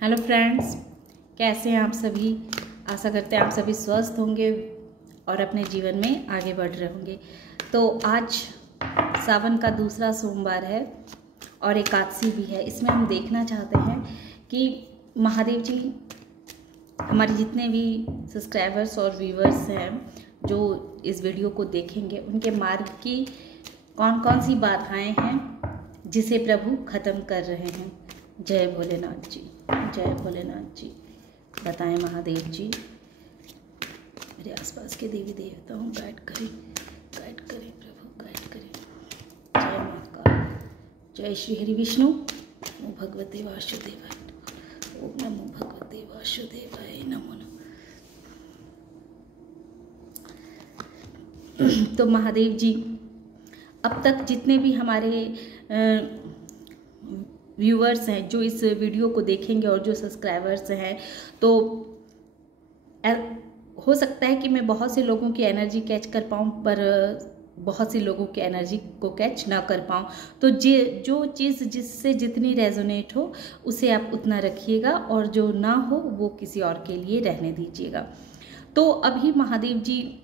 Hello friends, कैसे हैं आप सभी। आशा करते हैं आप सभी स्वस्थ होंगे और अपने जीवन में आगे बढ़ रहे होंगे। तो आज सावन का दूसरा सोमवार है और एकादशी भी है। इसमें हम देखना चाहते हैं कि महादेव जी हमारे जितने भी सब्सक्राइबर्स और व्यूवर्स हैं जो इस वीडियो को देखेंगे, उनके मार्ग की कौन कौन सी बाधाएं हैं जिसे प्रभु खत्म कर रहे हैं। जय भोलेनाथ जी, जय भोलेनाथ जी। बताएं महादेव जी, मेरे आसपास के देवी देवताओं गाइड करें प्रभु, गाइड करें। जय महाकाल, जय श्री हरि विष्णु। नमो भगवते वासुदेवाय, ओम नमो भगवते वासुदेवाय नमो नमः। तो महादेव जी, अब तक जितने भी हमारे व्यूअर्स हैं जो इस वीडियो को देखेंगे और जो सब्सक्राइबर्स हैं, तो हो सकता है कि मैं बहुत से लोगों की एनर्जी कैच कर पाऊँ, पर बहुत से लोगों की एनर्जी को कैच ना कर पाऊँ। तो जो चीज़ जिससे जितनी रेजोनेट हो उसे आप उतना रखिएगा और जो ना हो वो किसी और के लिए रहने दीजिएगा। तो अभी महादेव जी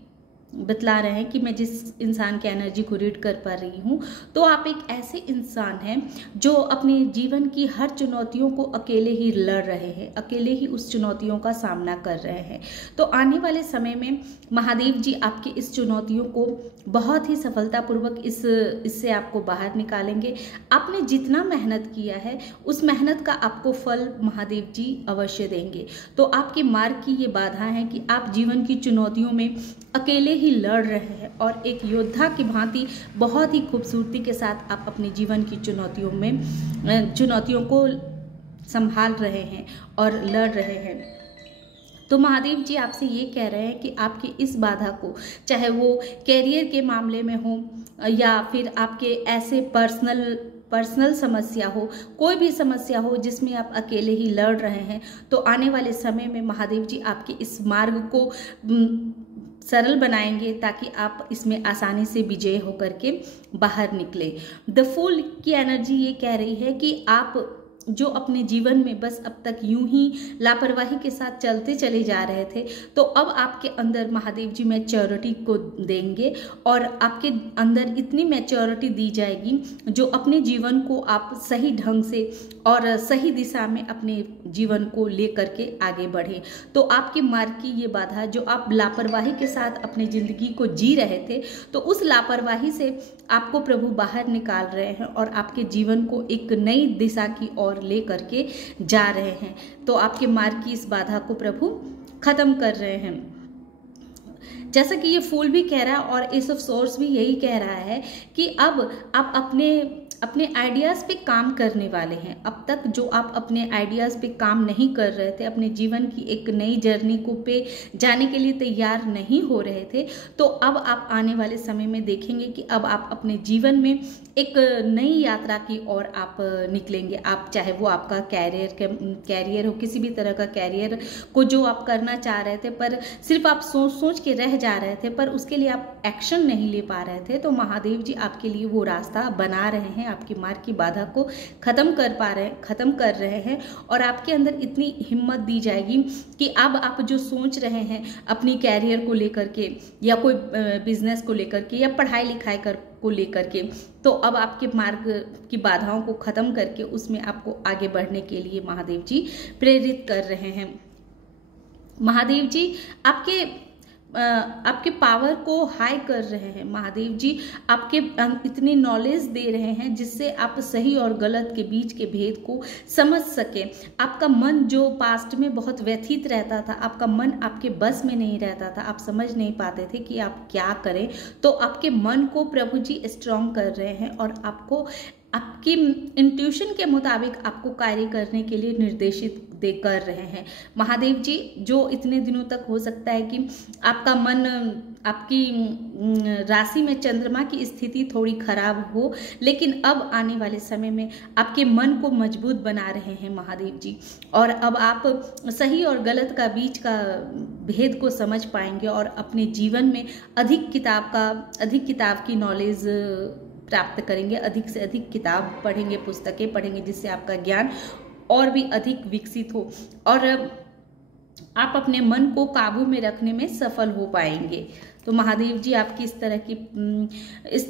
बतला रहे हैं कि मैं जिस इंसान की एनर्जी को रीड कर पा रही हूँ, तो आप एक ऐसे इंसान हैं जो अपने जीवन की हर चुनौतियों को अकेले ही लड़ रहे हैं, अकेले ही उस चुनौतियों का सामना कर रहे हैं। तो आने वाले समय में महादेव जी आपकी इस चुनौतियों को बहुत ही सफलतापूर्वक इससे आपको बाहर निकालेंगे। आपने जितना मेहनत किया है उस मेहनत का आपको फल महादेव जी अवश्य देंगे। तो आपके मार्ग की ये बाधा है कि आप जीवन की चुनौतियों में अकेले ही लड़ रहे हैं और एक योद्धा की भांति बहुत ही खूबसूरती के साथ आप अपने जीवन की चुनौतियों को संभाल रहे हैं और लड़ रहे हैं। तो महादेव जी आपसे ये कह रहे हैं कि आपकी इस बाधा को, चाहे वो कैरियर के मामले में हो या फिर आपके ऐसे पर्सनल समस्या हो, कोई भी समस्या हो जिसमें आप अकेले ही लड़ रहे हैं, तो आने वाले समय में महादेव जी आपके इस मार्ग को सरल बनाएंगे ताकि आप इसमें आसानी से विजय होकर के बाहर निकले। द फूल की एनर्जी ये कह रही है कि आप जो अपने जीवन में बस अब तक यूं ही लापरवाही के साथ चलते चले जा रहे थे, तो अब आपके अंदर महादेव जी मैच्योरिटी को देंगे और आपके अंदर इतनी मैच्योरिटी दी जाएगी जो अपने जीवन को आप सही ढंग से और सही दिशा में अपने जीवन को लेकर के आगे बढ़े। तो आपके मार्ग की ये बाधा, जो आप लापरवाही के साथ अपनी जिंदगी को जी रहे थे, तो उस लापरवाही से आपको प्रभु बाहर निकाल रहे हैं और आपके जीवन को एक नई दिशा की ओर ले करके जा रहे हैं। तो आपके मार्ग की इस बाधा को प्रभु खत्म कर रहे हैं। जैसा कि ये फूल भी कह रहा है और एस ऑफ सोर्स भी यही कह रहा है कि अब आप अपने आइडियाज़ पे काम करने वाले हैं। अब तक जो आप अपने आइडियाज़ पे काम नहीं कर रहे थे, अपने जीवन की एक नई जर्नी को पे जाने के लिए तैयार नहीं हो रहे थे, तो अब आप आने वाले समय में देखेंगे कि अब आप अपने जीवन में एक नई यात्रा की ओर आप निकलेंगे। आप चाहे वो आपका कैरियर हो, किसी भी तरह का कैरियर को जो आप करना चाह रहे थे पर सिर्फ आप सोच के रह जा रहे थे, पर उसके लिए आप एक्शन नहीं ले पा रहे थे, तो महादेव जी आपके लिए वो रास्ता बना रहे हैं, आपकी मार्ग की बाधा को खत्म कर रहे हैं और आपके अंदर इतनी हिम्मत दी जाएगी कि अब आप जो सोच रहे हैं अपनी कैरियर को लेकर के या कोई बिजनेस को लेकर के या पढ़ाई लिखाई को लेकर के, तो अब आपके मार्ग की बाधाओं को खत्म करके उसमें आपको आगे बढ़ने के लिए महादेव जी प्रेरित कर रहे हैं। महादेव जी आपके पावर को हाई कर रहे हैं। महादेव जी आपके इतनी नॉलेज दे रहे हैं जिससे आप सही और गलत के बीच के भेद को समझ सके। आपका मन जो पास्ट में बहुत व्यथित रहता था, आपका मन आपके बस में नहीं रहता था, आप समझ नहीं पाते थे कि आप क्या करें, तो आपके मन को प्रभु जी स्ट्रॉन्ग कर रहे हैं और आपको आपकी इंट्यूशन के मुताबिक आपको कार्य करने के लिए निर्देशित कर रहे हैं। महादेव जी, जो इतने दिनों तक हो सकता है कि आपका मन, आपकी राशि में चंद्रमा की स्थिति थोड़ी खराब हो, लेकिन अब आने वाले समय में आपके मन को मजबूत बना रहे हैं महादेव जी, और अब आप सही और गलत का बीच का भेद को समझ पाएंगे और अपने जीवन में अधिक किताब की नॉलेज प्राप्त करेंगे, अधिक से अधिक किताब पढ़ेंगे, पुस्तकें पढ़ेंगे, जिससे आपका ज्ञान और भी अधिक विकसित हो और आप अपने मन को काबू में रखने में सफल हो पाएंगे। तो महादेव जी आपकी इस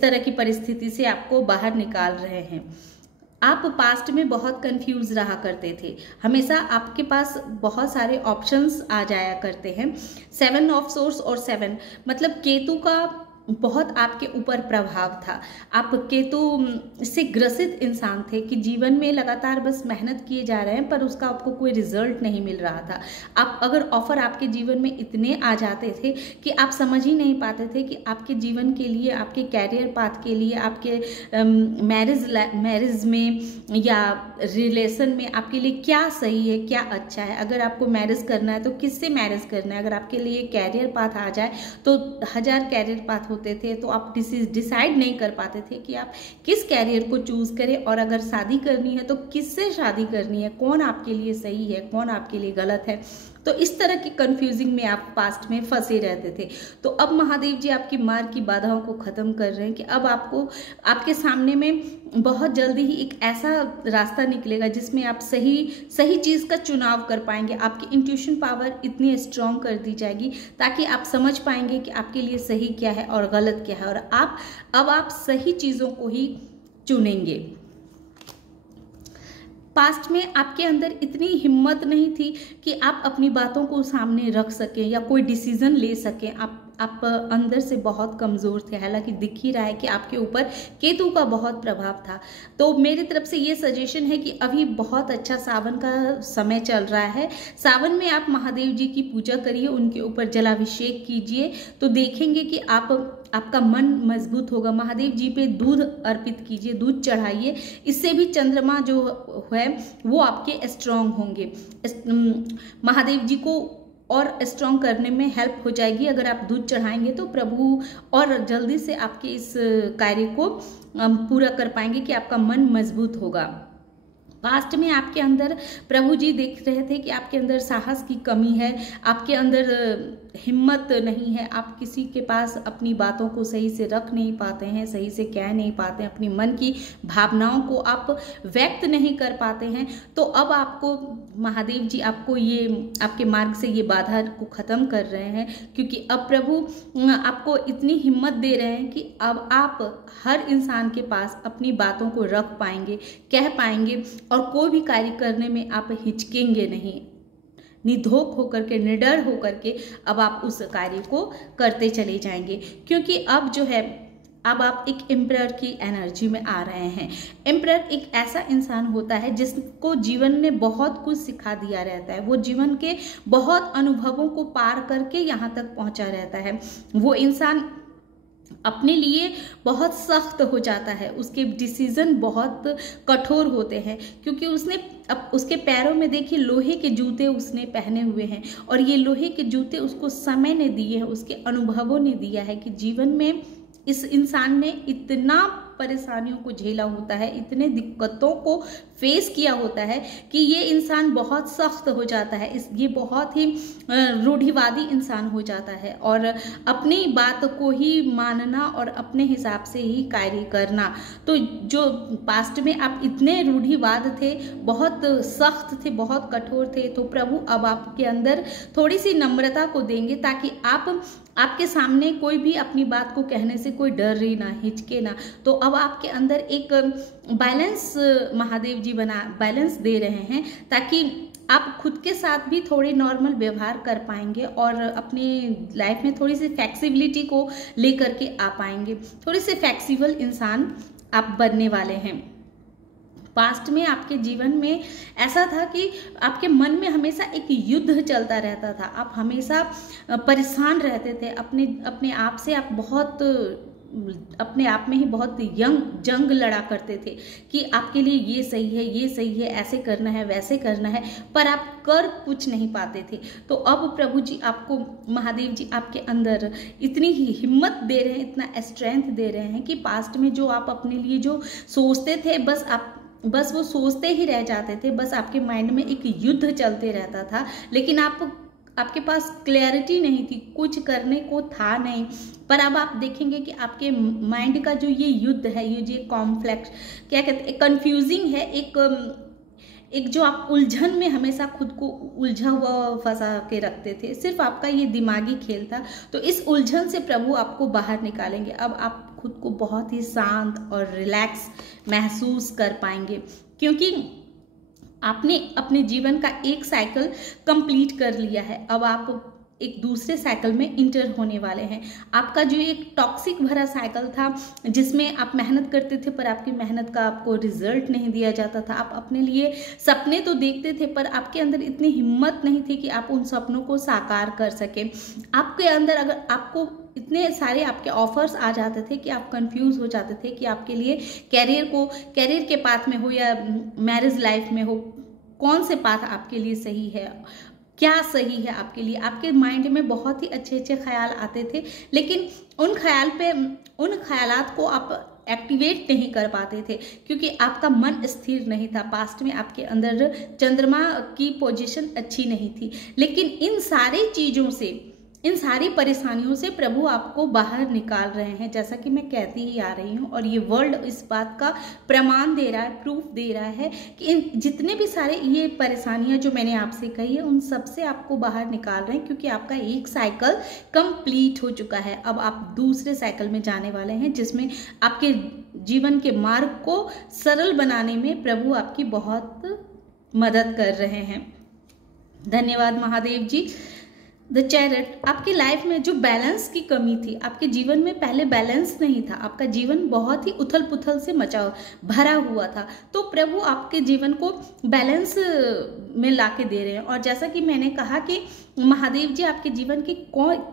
तरह की परिस्थिति से आपको बाहर निकाल रहे हैं। आप पास्ट में बहुत कंफ्यूज रहा करते थे, हमेशा आपके पास बहुत सारे ऑप्शंस आ जाया करते हैं। 7 ऑफ सोर्स और 7 मतलब केतु का बहुत आपके ऊपर प्रभाव था। आप केतु से ग्रसित इंसान थे कि जीवन में लगातार बस मेहनत किए जा रहे हैं पर उसका आपको कोई रिजल्ट नहीं मिल रहा था। आप अगर ऑफर आपके जीवन में इतने आ जाते थे कि आप समझ ही नहीं पाते थे कि आपके जीवन के लिए, आपके कैरियर पाथ के लिए, आपके मैरिज में या रिलेशन में आपके लिए क्या सही है, क्या अच्छा है। अगर आपको मैरिज करना है तो किससे मैरिज करना है। अगर आपके लिए कैरियर पाथ आ जाए तो 1000 कैरियर पाथ होते थे, तो आप डिसाइड नहीं कर पाते थे कि आप किस कैरियर को चूज करें। और अगर शादी करनी है तो किससे शादी करनी है, कौन आपके लिए सही है, कौन आपके लिए गलत है। तो इस तरह की कंफ्यूजिंग में आप पास्ट में फंसे रहते थे। तो अब महादेव जी आपकी मार्ग की बाधाओं को खत्म कर रहे हैं कि अब आपके सामने में बहुत जल्दी ही एक ऐसा रास्ता निकलेगा जिसमें आप सही चीज का चुनाव कर पाएंगे। आपकी इंट्यूशन पावर इतनी स्ट्रांग कर दी जाएगी ताकि आप समझ पाएंगे कि आपके लिए सही क्या है और गलत क्या है, और आप सही चीजों को ही चुनेंगे। पास्ट में आपके अंदर इतनी हिम्मत नहीं थी कि आप अपनी बातों को सामने रख सकें या कोई डिसीजन ले सकें। आप अंदर से बहुत कमज़ोर थे। हालांकि दिख ही रहा है कि आपके ऊपर केतु का बहुत प्रभाव था। तो मेरी तरफ से ये सजेशन है कि अभी बहुत अच्छा सावन का समय चल रहा है। सावन में आप महादेव जी की पूजा करिए, उनके ऊपर जलाभिषेक कीजिए, तो देखेंगे कि आपका मन मजबूत होगा। महादेव जी पे दूध अर्पित कीजिए, दूध चढ़ाइए, इससे भी चंद्रमा जो है वो आपके स्ट्रांग होंगे। महादेव जी को और स्ट्रांग करने में हेल्प हो जाएगी। अगर आप दूध चढ़ाएंगे तो प्रभु और जल्दी से आपके इस कार्य को पूरा कर पाएंगे कि आपका मन मजबूत होगा। पास्ट में आपके अंदर प्रभु जी देख रहे थे कि आपके अंदर साहस की कमी है, आपके अंदर हिम्मत नहीं है, आप किसी के पास अपनी बातों को सही से रख नहीं पाते हैं, सही से कह नहीं पाते हैं, अपनी मन की भावनाओं को आप व्यक्त नहीं कर पाते हैं। तो अब आपको महादेव जी आपके मार्ग से ये बाधा को खत्म कर रहे हैं, क्योंकि अब प्रभु आपको इतनी हिम्मत दे रहे हैं कि अब आप हर इंसान के पास अपनी बातों को रख पाएंगे, कह पाएंगे, और कोई भी कार्य करने में आप हिचकेंगे नहीं। निधोक होकर के, निडर होकर के अब आप उस कार्य को करते चले जाएंगे, क्योंकि अब जो है अब आप एक एम्परर की एनर्जी में आ रहे हैं। एम्परर एक ऐसा इंसान होता है जिसको जीवन ने बहुत कुछ सिखा दिया रहता है। वो जीवन के बहुत अनुभवों को पार करके यहाँ तक पहुँचा रहता है। वो इंसान अपने लिए बहुत सख्त हो जाता है, उसके डिसीजन बहुत कठोर होते हैं, क्योंकि उसके पैरों में देखिए लोहे के जूते उसने पहने हुए हैं, और ये लोहे के जूते उसको समय ने दिए हैं, उसके अनुभवों ने दिया है कि जीवन में इस इंसान ने इतना परेशानियों को झेला होता है, इतने दिक्कतों को फेस किया होता है कि ये इंसान बहुत सख्त हो जाता है, ये बहुत ही रूढ़िवादी इंसान हो जाता है, और अपनी बात को ही मानना और अपने हिसाब से ही कार्य करना। तो जो पास्ट में आप इतने रूढ़िवाद थे, बहुत सख्त थे, बहुत कठोर थे, तो प्रभु अब आपके अंदर थोड़ी सी नम्रता को देंगे ताकि आपके सामने कोई भी अपनी बात को कहने से कोई डर रही ना, हिचके ना। तो अब आपके अंदर एक बैलेंस महादेव जी बैलेंस दे रहे हैं, ताकि आप खुद के साथ भी थोड़ी नॉर्मल व्यवहार कर पाएंगे और अपनी लाइफ में थोड़ी सी फ्लेक्सिबिलिटी को लेकर के आ पाएंगे। थोड़ी सी फ्लेक्सिबल इंसान आप बनने वाले हैं। पास्ट में आपके जीवन में ऐसा था कि आपके मन में हमेशा एक युद्ध चलता रहता था, आप हमेशा परेशान रहते थे अपने आप से। आप बहुत अपने आप में ही बहुत जंग लड़ा करते थे कि आपके लिए ये सही है, ये सही है, ऐसे करना है, वैसे करना है, पर आप कर कुछ नहीं पाते थे। तो अब प्रभु जी आपको, महादेव जी आपके अंदर इतनी ही हिम्मत दे रहे हैं, इतना स्ट्रेंथ दे रहे हैं कि पास्ट में जो आप अपने लिए जो सोचते थे, बस वो सोचते ही रह जाते थे, बस आपके माइंड में एक युद्ध चलते रहता था, लेकिन आपके पास क्लैरिटी नहीं थी, कुछ करने को था नहीं। पर अब आप देखेंगे कि आपके माइंड का जो ये युद्ध है, ये जो कॉम्प्लेक्स क्या कहते हैं, कंफ्यूजिंग है, एक जो आप उलझन में हमेशा खुद को उलझा हुआ फंसा के रखते थे, सिर्फ आपका ये दिमागी खेल था, तो इस उलझन से प्रभु आपको बाहर निकालेंगे। अब आप खुद को बहुत ही शांत और रिलैक्स महसूस कर पाएंगे, क्योंकि आपने अपने जीवन का एक साइकिल कंप्लीट कर लिया है। अब आप एक दूसरे साइकिल में इंटर होने वाले हैं। आपका जो एक टॉक्सिक भरा साइकिल था, जिसमें आप मेहनत करते थे पर आपकी मेहनत का आपको रिजल्ट नहीं दिया जाता था, आप अपने लिए सपने तो देखते थे पर आपके अंदर इतनी हिम्मत नहीं थी कि आप उन सपनों को साकार कर सकें। आपके अंदर अगर आपको इतने सारे आपके ऑफर्स आ जाते थे कि आप कंफ्यूज हो जाते थे कि आपके लिए कैरियर के पाथ में हो या मैरिज लाइफ में हो, कौन से पाथ आपके लिए सही है, क्या सही है आपके लिए। आपके माइंड में बहुत ही अच्छे अच्छे ख्याल आते थे, लेकिन उन ख्यालात को आप एक्टिवेट नहीं कर पाते थे, क्योंकि आपका मन स्थिर नहीं था। पास्ट में आपके अंदर चंद्रमा की पोजीशन अच्छी नहीं थी। लेकिन इन सारी चीज़ों से, इन सारी परेशानियों से प्रभु आपको बाहर निकाल रहे हैं, जैसा कि मैं कहती ही आ रही हूँ। और ये वर्ल्ड इस बात का प्रमाण दे रहा है, प्रूफ दे रहा है कि इन जितने भी सारे ये परेशानियाँ जो मैंने आपसे कही है, उन सब से आपको बाहर निकाल रहे हैं, क्योंकि आपका एक साइकिल कंप्लीट हो चुका है। अब आप दूसरे साइकिल में जाने वाले हैं, जिसमें आपके जीवन के मार्ग को सरल बनाने में प्रभु आपकी बहुत मदद कर रहे हैं। धन्यवाद महादेव जी। द चैरिट, आपकी लाइफ में जो बैलेंस की कमी थी, आपके जीवन में पहले बैलेंस नहीं था, आपका जीवन बहुत ही उथल पुथल से भरा हुआ था, तो प्रभु आपके जीवन को बैलेंस में लाके दे रहे हैं। और जैसा कि मैंने कहा कि महादेव जी आपके जीवन की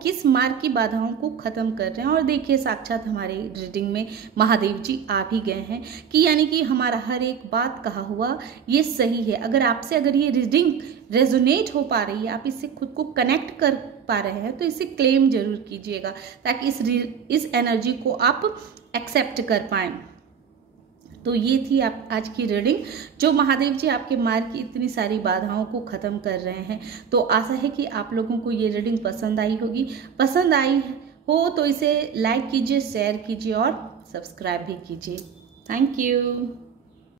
किस मार्ग की बाधाओं को खत्म कर रहे हैं। और देखिए साक्षात हमारे रीडिंग में महादेव जी आ भी गए हैं कि यानी कि हमारा हर एक बात कहा हुआ ये सही है। अगर ये रीडिंग रेजोनेट हो पा रही है, आप इससे खुद को कनेक्ट कर पा रहे हैं, तो इसे क्लेम जरूर कीजिएगा, ताकि इस एनर्जी को आप एक्सेप्ट कर पाएं। तो ये थी आप आज की रीडिंग, जो महादेव जी आपके मार्ग की इतनी सारी बाधाओं को ख़त्म कर रहे हैं। तो आशा है कि आप लोगों को ये रीडिंग पसंद आई होगी। पसंद आई हो तो इसे लाइक कीजिए, शेयर कीजिए और सब्सक्राइब भी कीजिए। Thank you.